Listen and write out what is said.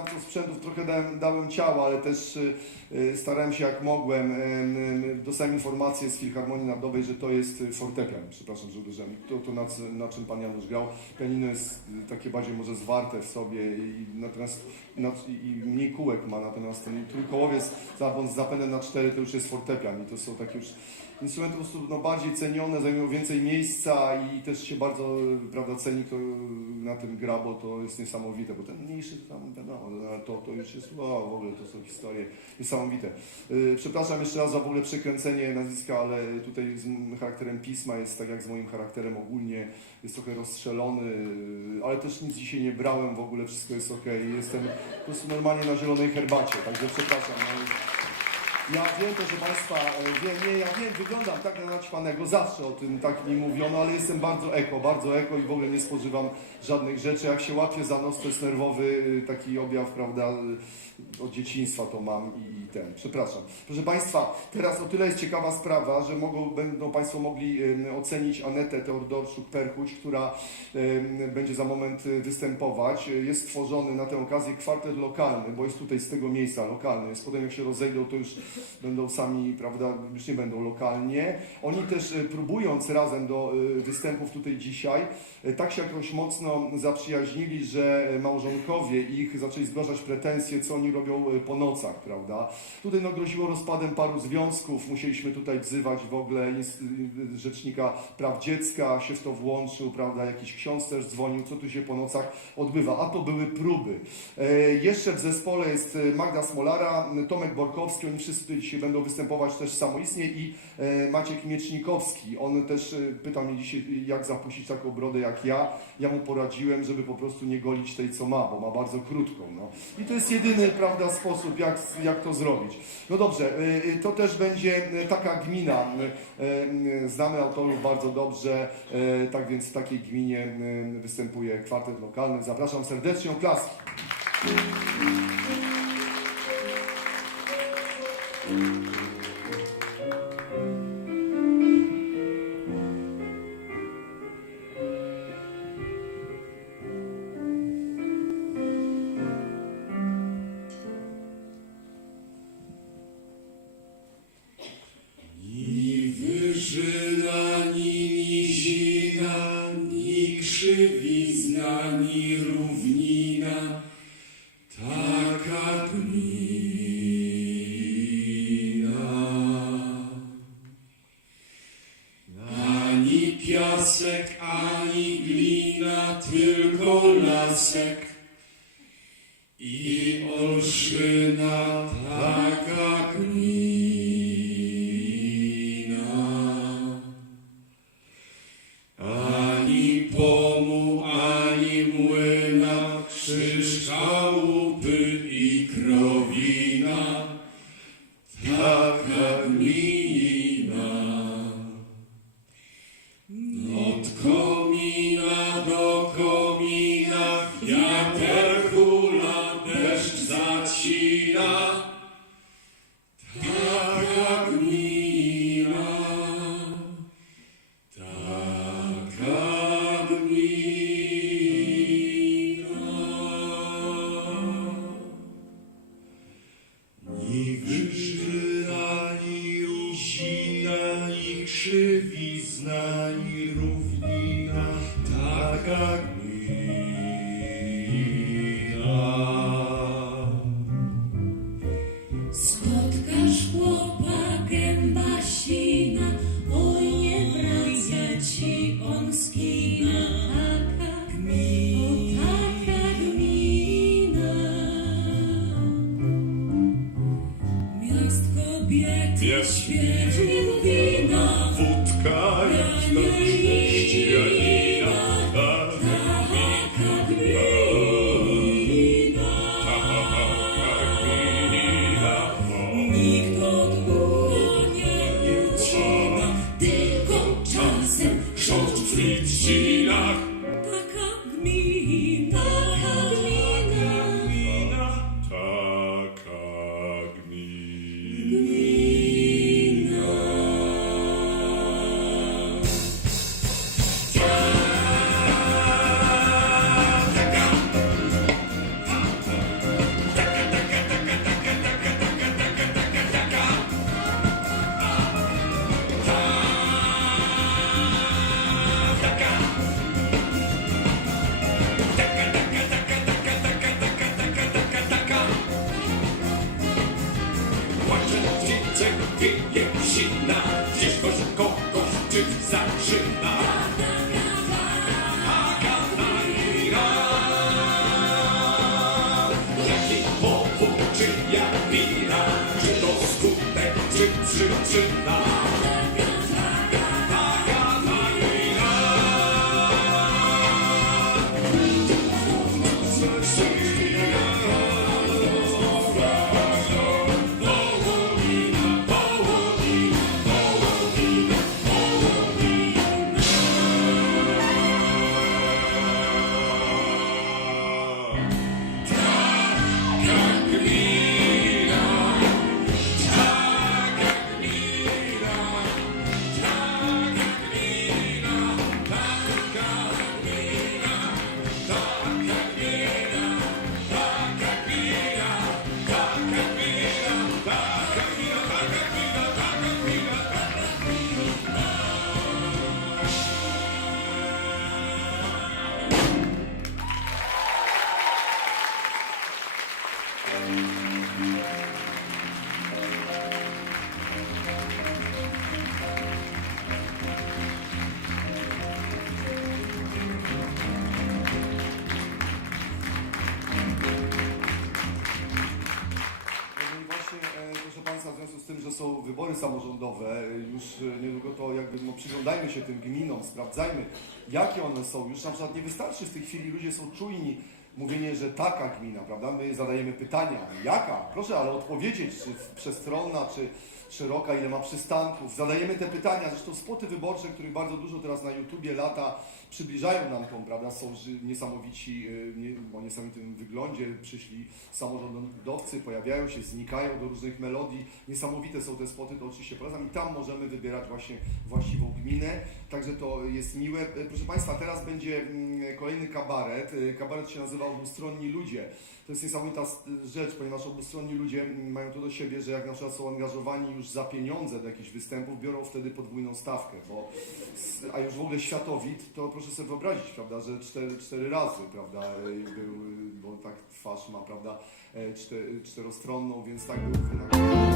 znawcą sprzętów, trochę dałem, dałem ciała, ale też y, y, starałem się jak mogłem. Dostałem informację z Filharmonii Narodowej, że to jest y, fortepian. Przepraszam, że uderzyłem. To, to na, na czym pan Janusz grał. Pianino jest takie bardziej może zwarte w sobie i natomiast na, i mniej kółek ma, natomiast ten trójkołowiec z zapędem na cztery to już jest fortepian i to są takie już instrumenty po prostu no, bardziej cenione, zajmują więcej miejsca i też się bardzo prawda, ceni, kto na tym gra, bo to jest niesamowite, bo ten mniejszy tam wiadomo, to, to już jest, wow, w ogóle to są historie niesamowite. Yy, Przepraszam jeszcze raz za w ogóle przekręcenie nazwiska, ale tutaj z charakterem pisma jest tak jak z moim charakterem ogólnie, jest trochę rozstrzelony, yy, ale też nic dzisiaj nie brałem, w ogóle wszystko jest ok, jestem po prostu normalnie na zielonej herbacie, także przepraszam. No, ja wiem, proszę Państwa, e, wiem, nie, ja wiem, wyglądam tak na naćpanego, zawsze o tym tak mi mówiono, ale jestem bardzo eko, bardzo eko i w ogóle nie spożywam żadnych rzeczy. Jak się łapię za nos, to jest nerwowy y, taki objaw, prawda, y, od dzieciństwa to mam i, i ten, przepraszam. Proszę Państwa, teraz o tyle jest ciekawa sprawa, że mogą, będą Państwo mogli ocenić Anetę Teodorczuk-Perchuć, która będzie za moment y, występować. Jest stworzony na tę okazję kwartet lokalny, bo jest tutaj z tego miejsca lokalny. Jest potem jak się rozejdą, to już będą sami, prawda, już nie będą lokalnie. Oni też y, próbując razem do y, występów tutaj dzisiaj, y, tak się jakoś mocno zaprzyjaźnili, że małżonkowie ich zaczęli zgłaszać pretensje, co oni robią po nocach, prawda. Tutaj no, groziło rozpadem paru związków, musieliśmy tutaj wzywać w ogóle rzecznika praw dziecka, się w to włączył, prawda, jakiś ksiądz też dzwonił, co tu się po nocach odbywa, a to były próby. E, jeszcze w zespole jest e, Magda Smolara, Tomek Borkowski, oni wszyscy tutaj dzisiaj będą występować też samoistnie i e, Maciek Miecznikowski. On też e, pytał mnie dzisiaj, jak zapuścić taką brodę jak ja. Ja mu poradziłem, żeby po prostu nie golić tej, co ma, bo ma bardzo krótką. No. I to jest jedyny, prawda, sposób, jak, jak to zrobić. No dobrze, e, to też będzie taka gmina. Znamy autorów bardzo dobrze, tak więc w takiej gminie występuje kwartet lokalny. Zapraszam serdecznie, oklaski. Ni piasek, ani glina, tylko lasek любви, знаний, руфнина, так как мы. Tylko czasem Rząd w Litwinach, National że są wybory samorządowe, już e, niedługo to jakby no, przyglądajmy się tym gminom, sprawdzajmy, jakie one są. Już na przykład nie wystarczy w tej chwili, ludzie są czujni, mówienie, że taka gmina, prawda? My zadajemy pytania, jaka? Proszę, ale odpowiedzieć, czy przestronna, czy szeroka, ile ma przystanków. Zadajemy te pytania, zresztą spoty wyborcze, których bardzo dużo teraz na YouTubie lata, przybliżają nam tą, prawda? Są niesamowici, e, nie, o niesamowitym wyglądzie, przyszli samorządowcy, pojawiają się, znikają do różnych melodii. Niesamowite są te spoty, to oczywiście polecam i tam możemy wybierać właśnie właściwą gminę. Także to jest miłe. E, Proszę Państwa, teraz będzie mm, kolejny kabaret. E, Kabaret się nazywa Obustronni Ludzie. To jest niesamowita rzecz, ponieważ obustronni ludzie mają to do siebie, że jak na przykład są angażowani już za pieniądze do jakichś występów, biorą wtedy podwójną stawkę, bo a już w ogóle światowid, to proszę sobie wyobrazić, prawda, że cztery, cztery razy, prawda, e, był, bo tak twarz ma, prawda, e, czter, czterostronną, więc tak był wynagrodzony.